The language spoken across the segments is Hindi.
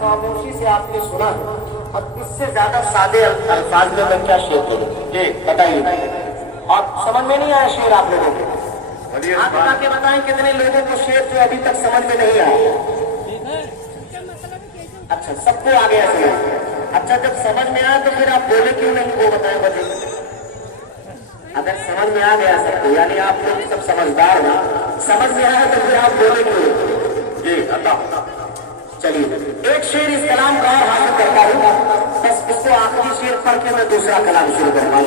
खामोशी से आपने सुना अब इससे ज्यादा सादे अल्फाज में मैं क्या शेर करूं? जी बताइए। और समझ में नहीं आया शेर आप लोगों को? आप बता के बताएं कितने लोगों को शेर जो अभी तक समझ में नहीं आया? अच्छा सबको आ गया समझ। अच्छा जब समझ में आया तो फिर आप बोले क्यों नहीं वो बताएं मुझे। अगर समझ में आ गया सबको यानी आप लोग सब समझदार हो, समझ में आया तो फिर आप बोले क्यों? जी अल्लाह। चलिए एक शेर इस कलाम का और हासिल करता हूँ, बस इसको आखिरी शेर पढ़ के मैं दूसरा कलाम शुरू करूंगा।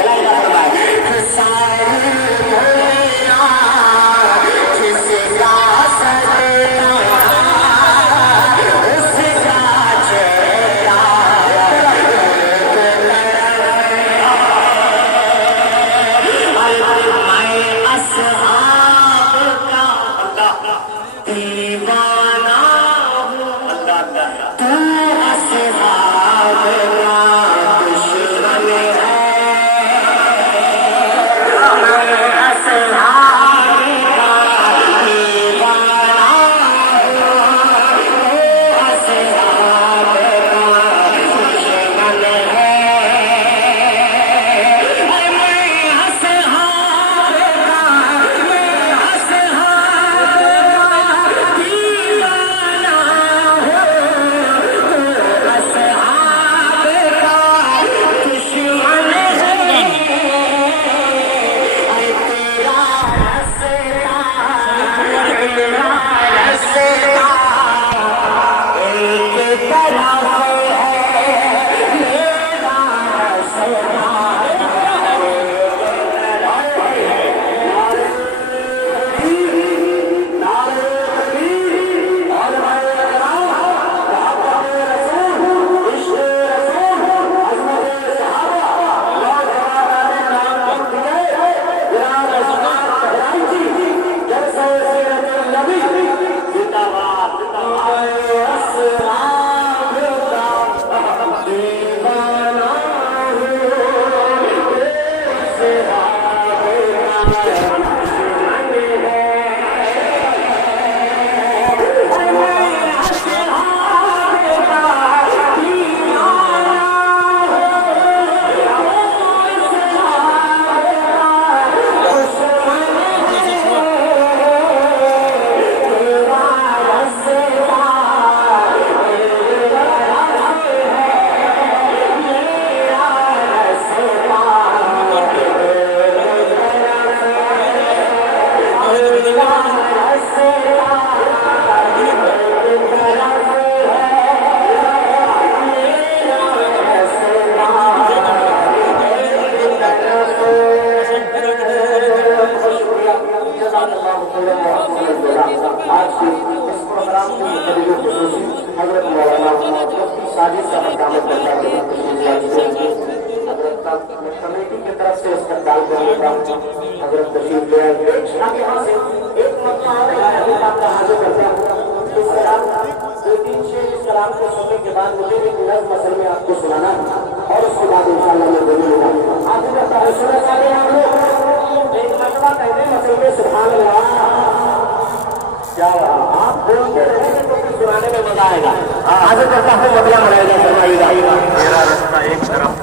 कमेटी की तरफ से इस्तेमाल करने का हजरत तशरीफ ले आए। यहाँ से एक मौका और आपका हाजिर करता हूँ। इस कलाम दो तीन शेर इस कलाम को सुनने के बाद मुझे एक नज़्म असल में आपको सुनाना और उसके बाद इंशाअल्लाह मैं बोलूँगा। हाजिर करता हूँ। सुना चाहे आप लोग एक मरतबा कहते मसल में सुभान अल्लाह। क्या आप बोलते रहेंगे तो फिर सुनाने में मजा आएगा। हाजिर करता हूँ मदिया मनाएगा फरमाइएगा। मेरा रास्ता एक तरफ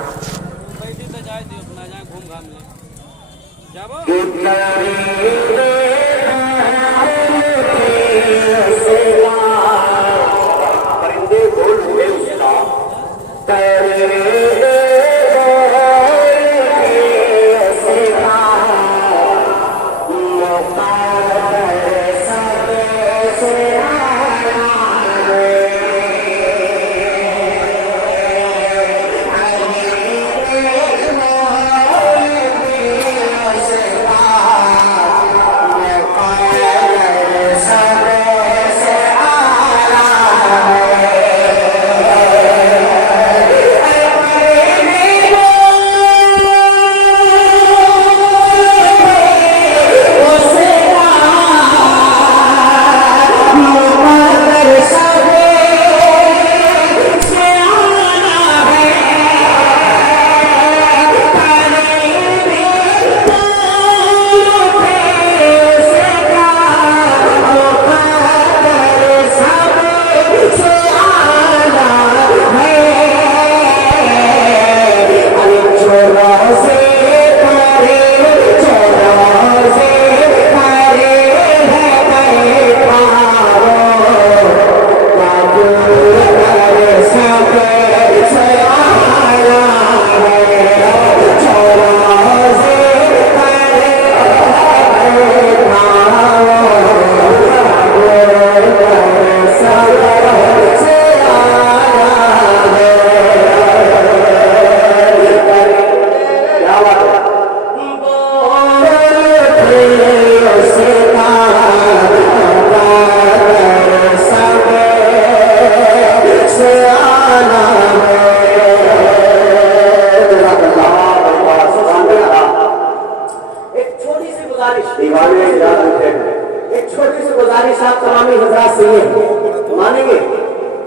घूम घाम ले परिंदे बोल हुए उसका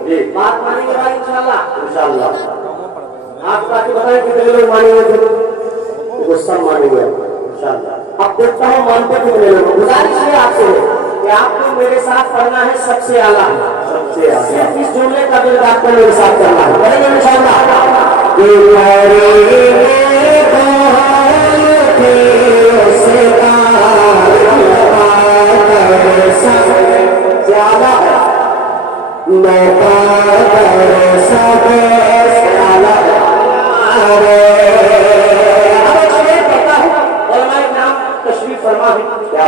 जी बात मानेंगे भाई इंशाल्लाह इंशाल्लाह। आप बात बताएं कितने लोग मानेंगे, तो सब मानेंगे इंशाल्लाह। अब देखता हूँ मानते कितने लोग। गुजारिश है आपसे कि आपको मेरे साथ पढ़ना है सबसे आला, सबसे आला। सिर्फ इस जुमले का दिल आपको मेरे साथ करना है, पढ़ेंगे इंशाल्लाह।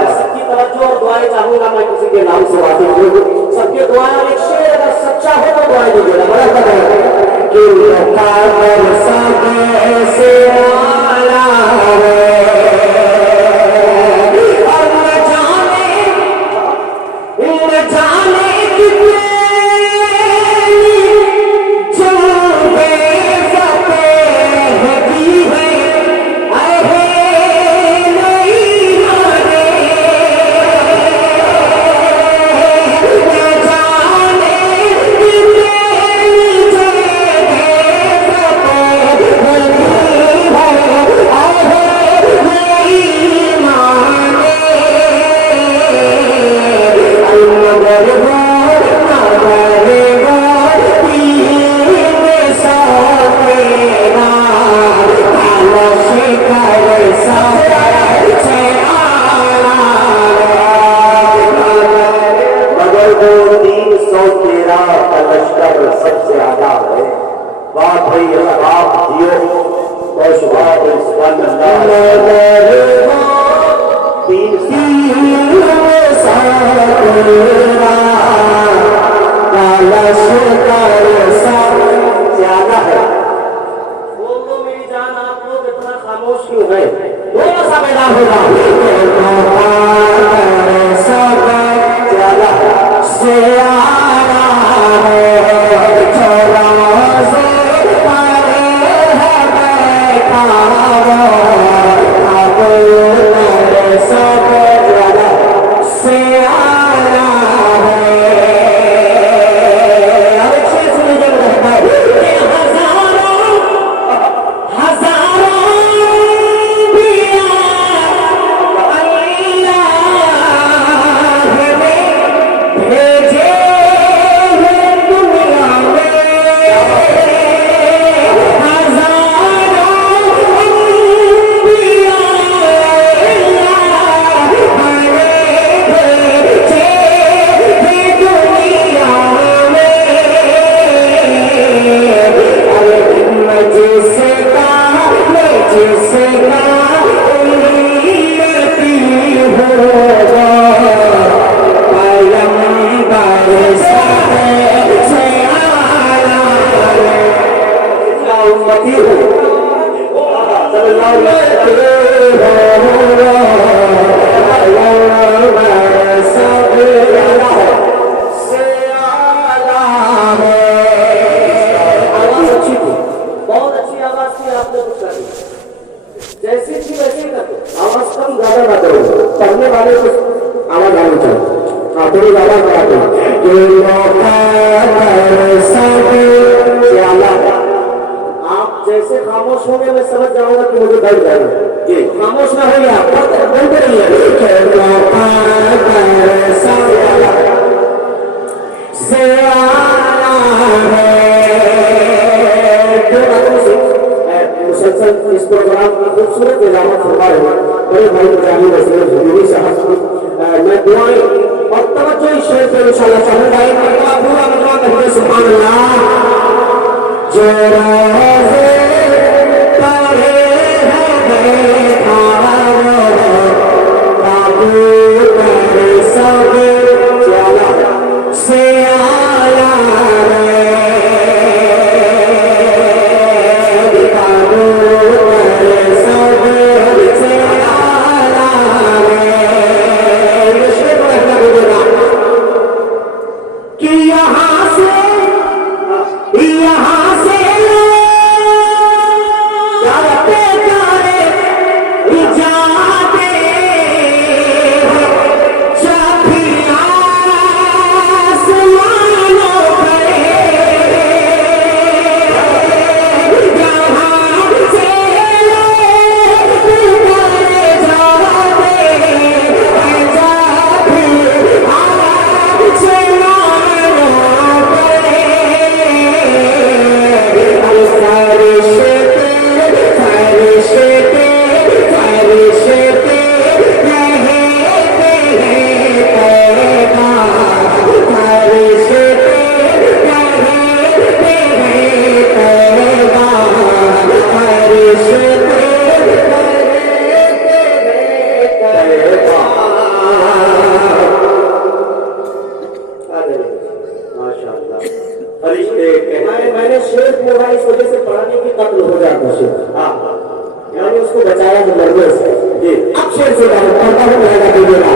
सबकी तवज्जो और दुआएं चाहूंगा मैं, किसी के नाम से बातें सबके दुआएं, और एक शेर अगर सच्चा हो तो दुआएं दीजिएगा। बड़ा जैसे खामोश हो गए मैं समझ जाऊंगा कि मुझे बैठ जाना। खामोश ना होइए आप, बोलते रहिए। मुसलसल इस प्रोग्राम की खूबसूरत निजामत फरमा रहे बड़े भाई जानी साहब, मैं दुआएं और तवज्जो इस शेर पे इंशाल्लाह चाहूंगा। पूरा मजमा कहिए सुभान अल्लाह। जो यहाँ से मैंने शेर को इस वजह से पढ़ाने की कत्ल हो जाता शेर। हाँ, यानी उसको बचाया जो मरने से। जी, अब शेर से पढ़ता हूँ रहेगा दीजिएगा।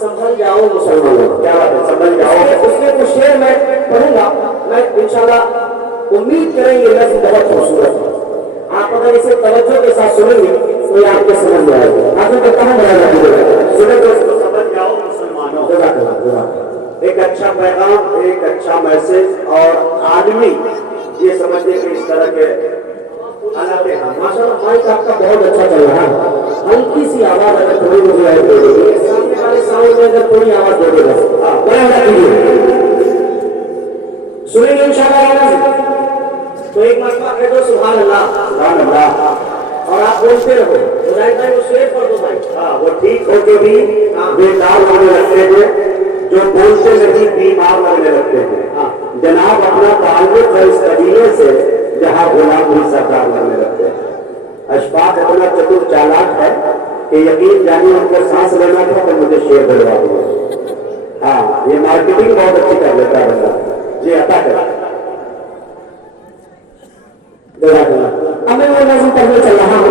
संभल जाओ मुसलमानों। क्या बात है, संभल जाओ। उसमें कुछ शेर मैं पढ़ूंगा, मैं इंशाल्लाह उम्मीद करेंगे नज़्म बहुत खूबसूरत है। आप अगर इसे तवज्जो के साथ सुनेंगे तो ये आपके समझ में आएगा। आपने तो कहाँ बना सुने तो समझ जाओ मुसलमानों। एक अच्छा पैगाम, एक अच्छा मैसेज और आदमी ये समझने के इस तरह के हालांकि माशाल्लाह माइक आपका बहुत अच्छा चल रहा है। हल्की सी आवाज अगर थोड़ी मुझे आए तो सामने वाले साउंड में अगर थोड़ी आवाज दे देगा सुनेंगे इंशाल्लाह। तो एक मरतबा कह दो सुभान अल्लाह, सुभान अल्लाह, और आप बोलते रहो। मुजाहिद भाई वो शेर पढ़ दो भाई। हाँ, वो ठीक होके भी बेकार होने लगते हैं, जो बोलते नहीं बीमार लगने लगते हैं। जनाब अपना ताल्लुक है इस कबीले से जहाँ गुलाम भी सरकार लगने लगते हैं। अशफाक इतना चतुर चालाक है कि यकीन जानिए उनको सांस लेना था तो मुझे शेर दिलवा दिया। हाँ, ये मार्केटिंग बहुत अच्छी कर लेता है बंदा। ये अता कर अब मैं वो नज़्म पढ़ने चल रहा हूँ।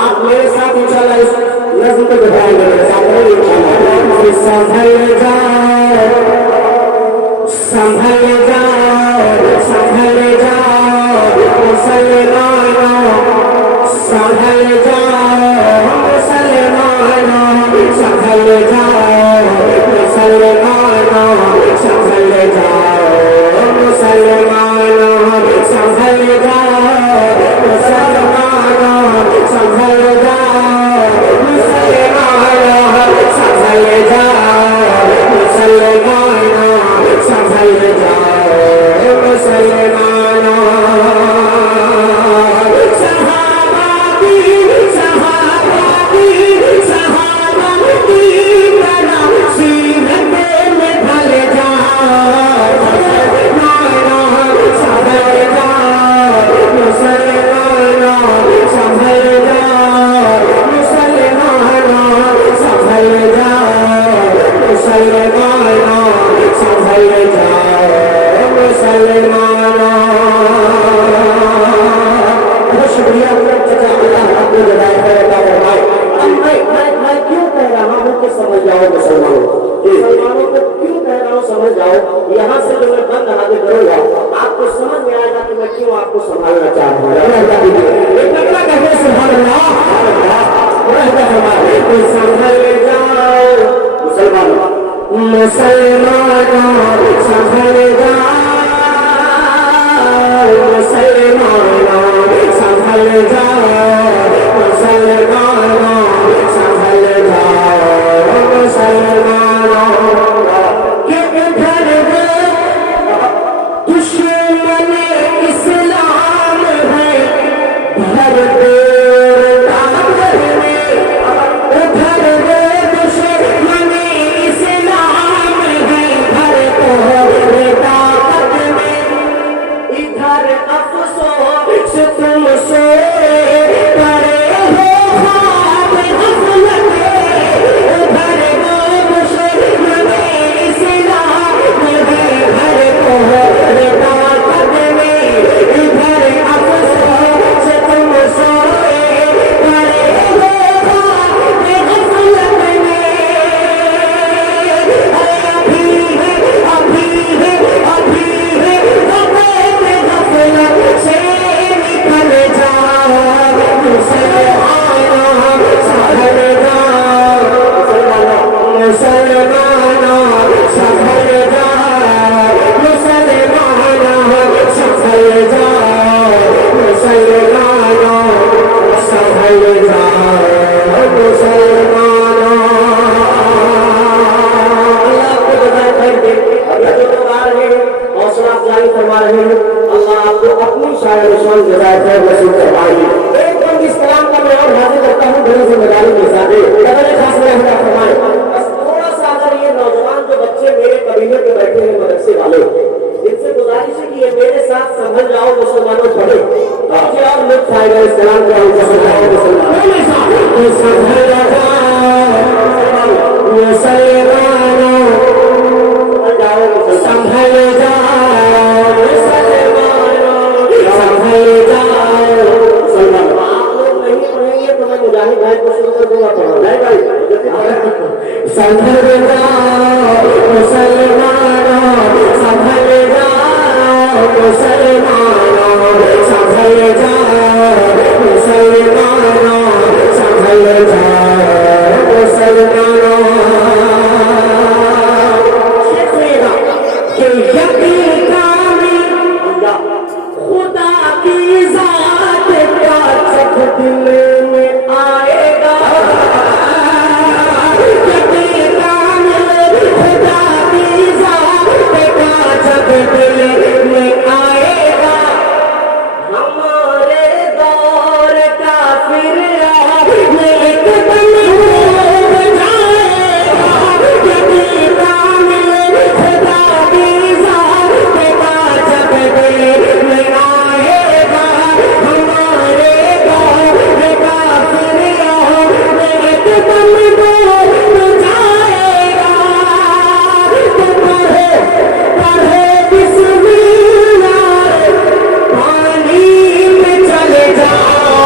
आप मेरे साथ इंशाल्लाह इस नज़्म को दोहराएंगे मेरे साथ। संभल जाओ, संभल जाओ, संभल जाओ मुसलमानों, संभल जाओ मुसलमानों, संभल जाओ मुसलमानों, संभल जाओ मुसलमानों, संभल जाओ मुसलमानों, संभल जाओ मुसलमानों, संभल जाओ मुसलमानों, संभल जाओ मुसलमानों। यहाँ से जो मैं बंद हाजिर करूंगा आपको समझ में आएगा कि मैं क्यों आपको संभालना चाह रहा हूँ। संभल जाओ मुसलमानों, मुसलमानों संभल जाओ, मुसलमानों संभल जाओ, मुसलमानों संभल जाओ, मुसलमानों दुश्मन इस्लाम है भर दुश्मन इस्लाम है भर फरमा रहे हैं। अल्लाह आपको अपनी शायर शान जज़ाए खैर नसीब फरमाए। एक बंद इस कलाम का मैं और हाजिर करता हूँ बड़ी जिम्मेदारी के साथ कदर खास में हुआ फरमाए। बस थोड़ा सा अगर ये नौजवान जो बच्चे मेरे कबीले के बैठे हैं मदरसे वाले, इनसे गुजारिश है कि ये मेरे साथ संभल जाओ मुसलमानों पढ़े ताकि और लुत्फ आएगा इस कलाम का। संभल जाओ मुजाहिद भाई को शुरू कर दूंगा पढ़ा नहीं भाई संभल जाओ मुसलमानों संभल जाओ मुसलमानों संभल जाओ मुसलमानों संभल जाओ मुसलमानों कि यकीन खुदा की जात का चख दिल में आएगा। खुदा की जात का चख दिल में आएगा। हमारे दौर का फिर एक दम डूब जाएगा। खुदा की जात का चख दिल में आएगा। हमारे दौर का फिर एक दम डूब जाएगा। पढ़े बिस्मिल्लाह पानी में चले जाओ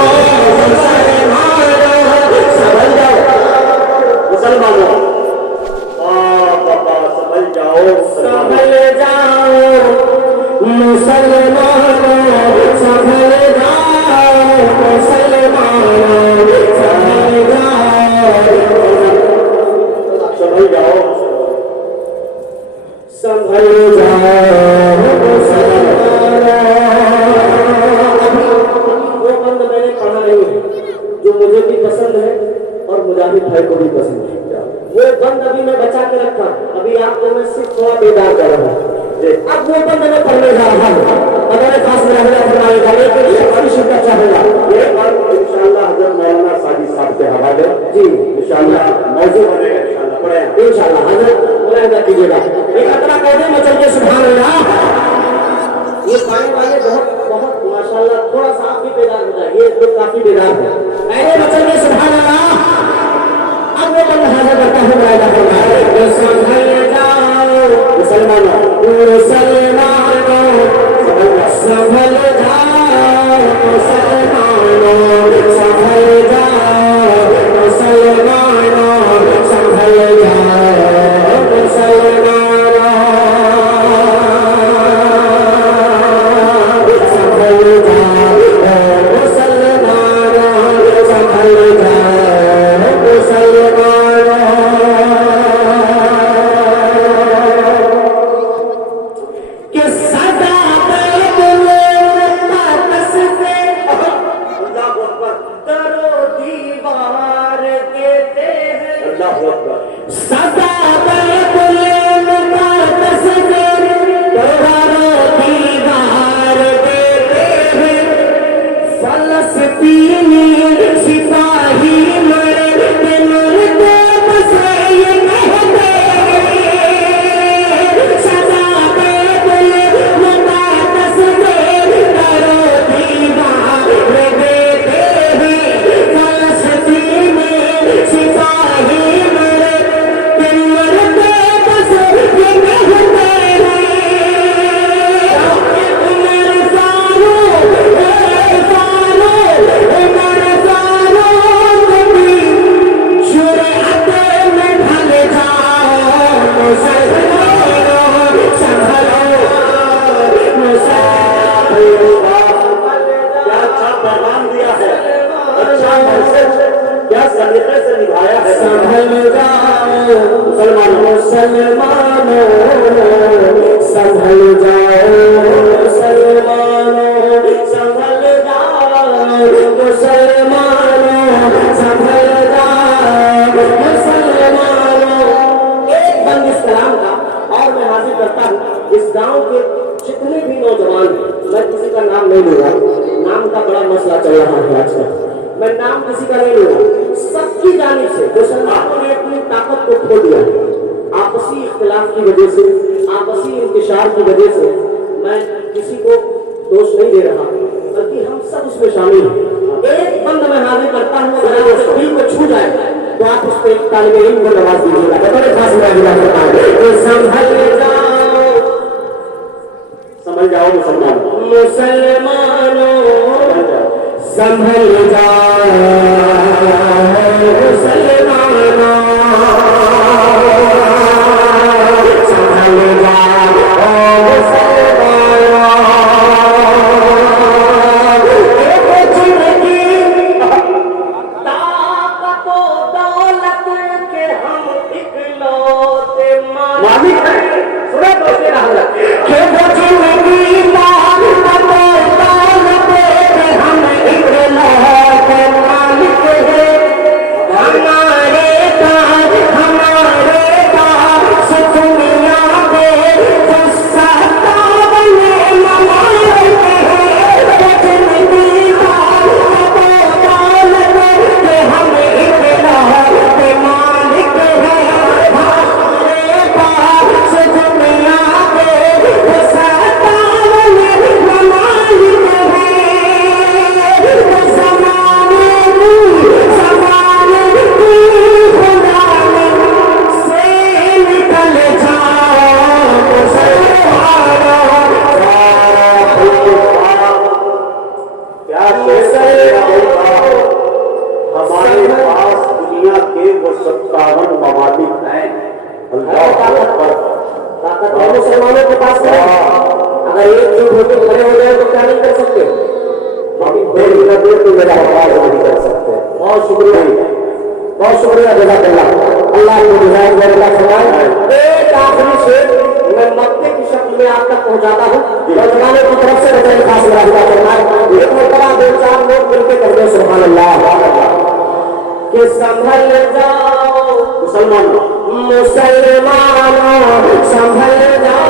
मुसलमानों समझ जाओ मुसलमानों समझ जाओ संभल जाओ मुसलमानों संभल जाओ मुसलमानों संभल जाओ संभल जाओ वो बंद मैंने पढ़ा नहीं है जो मुझे भी पसंद है और मुजाहिद भाई को भी पसंद है। वो बंद अभी मैं बचा के रखा, अभी आपको मैं सिर्फ थोड़ा बेदार कर रहा हूँ। अब वो बंद मैं पढ़ने जा रहा हूँ, अगर खास में फरमाएगा लेकिन शिद्दत चाहूंगा ये बात इंशाअल्लाह हज़रत मौलाना सादी साहब के हवाले जी इंशाअल्लाह मौजूद बनेगा। इंशाअल्लाह पढ़े इंशाअल्लाह हज़रत मुलाहिजा कीजिएगा। एक अतरा कहते हैं मचल के सुभान अल्लाह। ये पाने वाले बहुत बहुत माशाअल्लाह थोड़ा सा आप भी बेदार हो जाए, ये लोग काफी बेदार है। पहले मचल के सुभान अल्लाह। अब वो बंद हाजिर करता हूँ मुलाहिजा फरमाए। संभल जाओ मुसलमानों मुसलमानों संभल जाओ मुसलमानों संभल जाओ मुसलमानों संभल जाओ मुसलमानों संभल जाओ मुसलमानों संभल जाओ मुसलमानों कि सदा दरो दीवार देते हैं सदा दीवार देते हैं। फलस्तीनी सिपाही मरते मरते बस ये कहते सदा दरो दीवार देते हैं। फलस्तीनी सिपाही मरते मरते बस ये कहते मुसलमानों संभल जाओ मुसलमानों संभल जाओ मुसलमानों संभल जाओ मुसलमानों। एक बंद इस कलाम का और मैं हाजिर करता हूँ इस गांव के जितने भी नौजवान हैं, मैं किसी का नाम नहीं लूंगा, नाम का बड़ा मसला चल रहा है आजकल, मैं नाम किसी का नहीं लूंगा। सबकी जानिब से मुसलमानों ने अपनी ताकत को खो दिया है आपसी इख्तिलाफ की वजह से, आपसी इंतशार की वजह से। मैं किसी को दोष नहीं दे रहा, बल्कि हम सब उसमें शामिल हैं। एक बंद मैं हाजिर करता हूँ, अगर आप दिल को छू जाए तो आप उस पर एक तालिब इल्म को नवाज दीजिएगा। समझ जाओ मुसलमानों, मुसलमानों संभल जाओ, मुसलमानों संभल जाओ, मुसलमानों ताकत दौलत के हम इकलौते मालिक हैं। सुना तो से रहा के वो जिंदगी ताकत दौलत के हम इकलौते मालिक हैं। हमारे ताज दुनिया में गुस्सा ताबने ममालिक हैं। वो जिंदगी ताकत दौलत के हम इकलौते मालिक हैं। हमारे पास दुनिया में गुस्सा ताबने ममालिक हैं। ज़माने की गुलामी से निकल जाओ मुसलमानों। क्या हमारे पास दुनिया के वो 57 ममालिक हैं। ताकत है मुसलमानों के पास है। अगर एकजुट होकर खड़े हो जाए तो क्या नहीं कर सकते, तो मेरा आवाज नहीं कर सकते। बहुत शुक्रिया, बहुत शुक्रिया जज़ाकल्लाह, अल्लाह को रिज़ात वरना फरमाए। एक आखिरी शेर मैं मक्के की शक्ल में आप तक पहुंचाता हूँ, नौजवानों की तरफ से रज़ाए खास मुरादा फरमाए। एक मरतबा दो चार लोग मिलकर कहते हैं सुभान अल्लाह कि संभल जाओ मुसलमानों, मुसलमानों संभल जाओ।